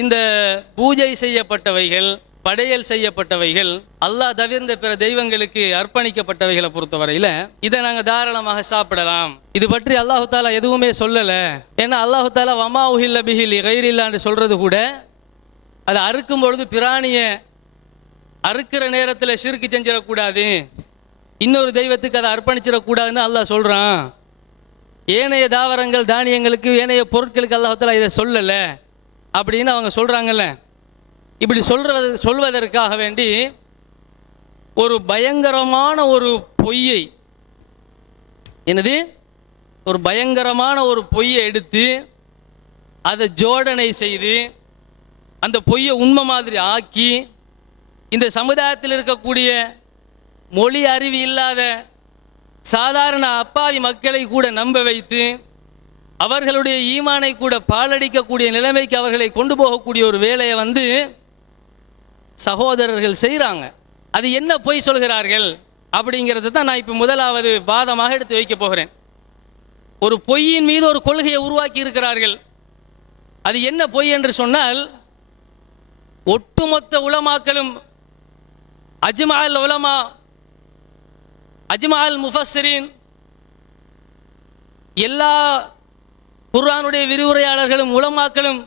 இந்த பூஜை செய்யப்பட்டவைகள், படையல் செய்யப்பட்டவைகள், அல்லாஹ் தவிர்ந்த பிற தெய்வங்களுக்கு அர்ப்பணிக்கப்பட்டவைகளை பொறுத்தவரையில் இதை நாங்கள் தாராளமாக சாப்பிடலாம். இது பற்றி அல்லாஹு தாலா எதுவுமே சொல்லலை. ஏன்னா அல்லாஹு தாலா வமா உஹில்ல பிஹி லிகைரில்லான்னு சொல்கிறது கூட அதை அறுக்கும் பொழுது பிராணியை அறுக்கிற நேரத்தில் ஷிர்க் செஞ்சிடக்கூடாது, இன்னொரு தெய்வத்துக்கு அதை அர்ப்பணிச்சிடக்கூடாதுன்னு அல்லாஹ் சொல்கிறான். ஏனைய தாவரங்கள் தானியங்களுக்கு ஏனைய பொருட்களுக்கு அல்லாஹு தாலா இதை சொல்லலை அப்படின்னு அவங்க சொல்கிறாங்கல்ல. இப்படி சொல்வதற்காக வேண்டி ஒரு பயங்கரமான ஒரு பொய்யை, என்னது, ஒரு பயங்கரமான ஒரு பொய்யை எடுத்து அதை ஜோடனை செய்து அந்த பொய்யை உண்மை மாதிரி ஆக்கி இந்த சமுதாயத்தில் இருக்கக்கூடிய மொழி அறிவு இல்லாத சாதாரண அப்பாவி மக்களை கூட நம்ப வைத்து அவர்களுடைய ஈமானை கூட பாலடிக்கக்கூடிய நிலைமைக்கு அவர்களை கொண்டு போகக்கூடிய ஒரு வேலையை சகோதரர்கள் செய்கிறாங்க. அது என்ன பொய் சொல்கிறார்கள் அப்படிங்கிறது தான் நான் இப்போ முதலாவது வாதமாக எடுத்து வைக்க போகிறேன். ஒரு பொய்யின் மீது ஒரு கொள்கையை உருவாக்கி இருக்கிறார்கள். அது என்ன பொய் என்று சொன்னால், ஒட்டுமொத்த உலமாக்களும் அஜ்மால் உலமா, அஜ்மால் முஃபஸ்ஸிரீன், எல்லா குர்ஆனுடைய விரிவுரையாளர்களும் உலமாக்களும்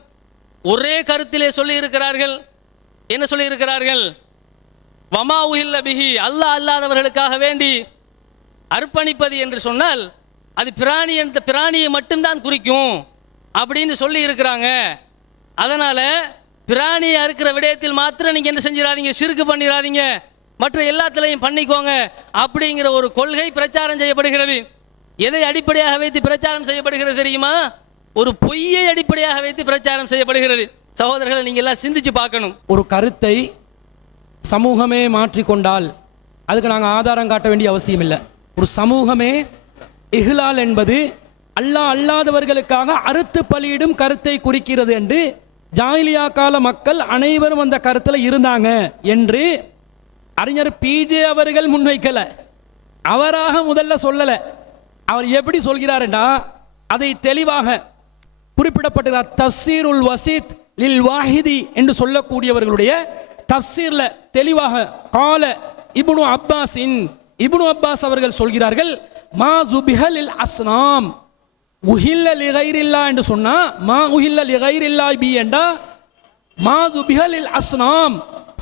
ஒரே கருத்திலே சொல்லி இருக்கிறார்கள். என்ன சொல்லி இருக்கிறார்கள்? வமா உஹில்ல பிஹி, அல்லாஹ் அல்லாதவர்களுக்காக வேண்டி அர்ப்பணிப்பது என்று சொன்னால் அது பிராணியை மட்டும்தான் குறிக்கும் அப்படின்னு சொல்லி இருக்கிறாங்க. அதனால பிராணியை அறுக்கிற விடயத்தில் மாத்திரம் நீங்க என்ன செஞ்சிடாதீங்க, ஷிர்க் பண்ணிடாதீங்க, மற்ற எல்லாத்திலையும் பண்ணிக்கோங்க அப்படிங்கிற ஒரு கொள்கை பிரச்சாரம் செய்யப்படுகிறது. எதை அடிப்படையாக வைத்து பிரச்சாரம் செய்யப்படுகிறது தெரியுமா? ஒரு பொய்யை அடிப்படையாக வைத்து பிரச்சாரம் செய்யப்படுகிறது. சகோதரர்களை நீங்க எல்லாம் சிந்திச்சு பார்க்கணும். ஒரு கருத்தை சமூகமே மாற்றிக்கொண்டால் அதுக்கு நாங்கள் ஆதாரம் காட்ட வேண்டிய அவசியம் இல்லை. ஒரு சமூகமே இஹ்லால் என்பது அல்லாஹ் அல்லாதவர்களுக்காக அறுத்து பலியிடும் கருத்தை குறிக்கிறது என்று ஜாஹிலியா கால மக்கள் அனைவரும் அந்த கருத்தில் இருந்தாங்க என்று அறிஞர் பிஜே அவர்கள் முன்வைக்கல, அவராக முதல்ல சொல்லலை. அவர் எப்படி சொல்கிறார்னா அதை தெளிவாக குறிப்பிடப்பட்டிருக்கிறார். தஃசீருல் வசீத் லில் வாஹிதி என்று சொல்லக்கூடியவர்களுடைய தஃசீர்ல தெளிவாக கால இப்னு அப்பாஸ் அவர்கள் சொல்கிறார்கள், மா ஜுபிஹலில் அஸ்னாம் உஹில்ல லிகைரில்லா என்று சொன்னா மா உஹில்ல லிகைரில்லா பி என்றா மா ஜுபிஹலில் அஸ்னாம்,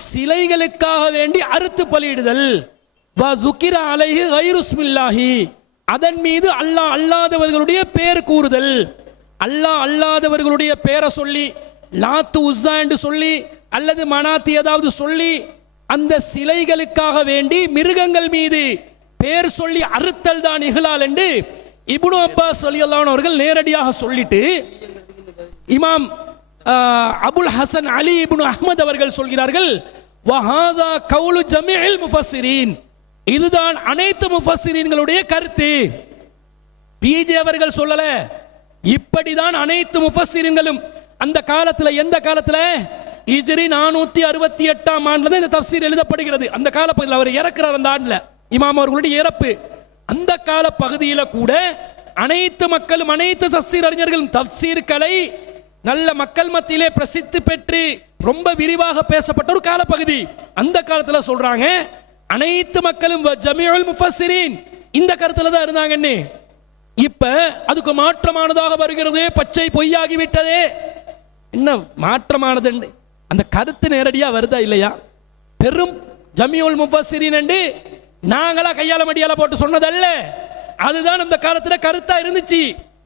சிலைகளுக்காக வேண்டி அறுத்து பலியிடுதல், வ ஸுகிர அலைஹி கைருஸ்மில்லாஹி, அதன் மீது அல்லாஹ் அல்லாதவர்களுடைய பெயர் கூறுதல். அல்லாஹ் அல்லாதவர்களுடைய பெயரை சொல்லி லாத்து உஸ்ஸா என்று சொல்லி அல்லது மனாத்தி ஏதாவது சொல்லி அந்த சிலைகளுக்காக வேண்டி மிருகங்கள் மீது பெயர் சொல்லி அறுத்தல் தான் இஹ்லால் என்று இப்னு அப்பாஸ் ரலியல்லாஹு அன்ஹு அவர்கள் நேரடியாக சொல்லிட்டு இமாம் அபுல் ஹசன் அலி இப்னு அஹ்மத் அவர்கள் சொல்கிறார்கள், வஹாதா கவுலு ஜமீஇல் முஃபஸ்ஸிரீன், இதுதான் அனைத்து முஃபஸ்ஸிரீன்களுடைய கருத்து. பிஜே அவர்கள் சொல்லல, இப்படிதான் அனைத்து முஃபஸ்ஸிரீன்களும் அந்த காலத்தில், எந்த காலத்தில், ஹிஜ்ரி 468ஆம் ஆண்டுல இந்த தஃப்சீர் எழுதப்படுகிறது. அந்த காலப்பகுதியில் அவர் இறக்கிறார். அந்த ஆண்டுல இமாம் அவர்களுடைய இறப்பு. அந்த கால பகுதியில் கூட அனைத்து மக்களும் அனைத்து தஃப்சீர் அறிஞர்களும் தஃப்சீர்களை நல்ல மக்கள் மத்தியிலே பிரசித்தி பெற்று ரொம்ப விரிவாக பேசப்பட்ட ஒரு காலப்பகுதி. அந்த காலத்தில் சொல்றாங்க அனைத்து மக்களும் ஜமீஉல் முஃபஸ்ஸிரீன் இந்த கருத்துல தான் இருந்தாங்கன்னு. இப்ப அதுக்கு மாற்றமானதாக வருகிறது, பச்சை பொய்யாகி விட்டதே. என்ன மாற்றமானது? அந்த கருத்து நேரடியா வருதா இல்லையா? பெரும் ஜமீஉல் முஃபஸ்ஸிரீன் என்று நாங்களா கையால மடியால போட்டு சொன்னதல்ல, அதுதான் அந்த காலத்துல கருத்தா இருந்துச்சு.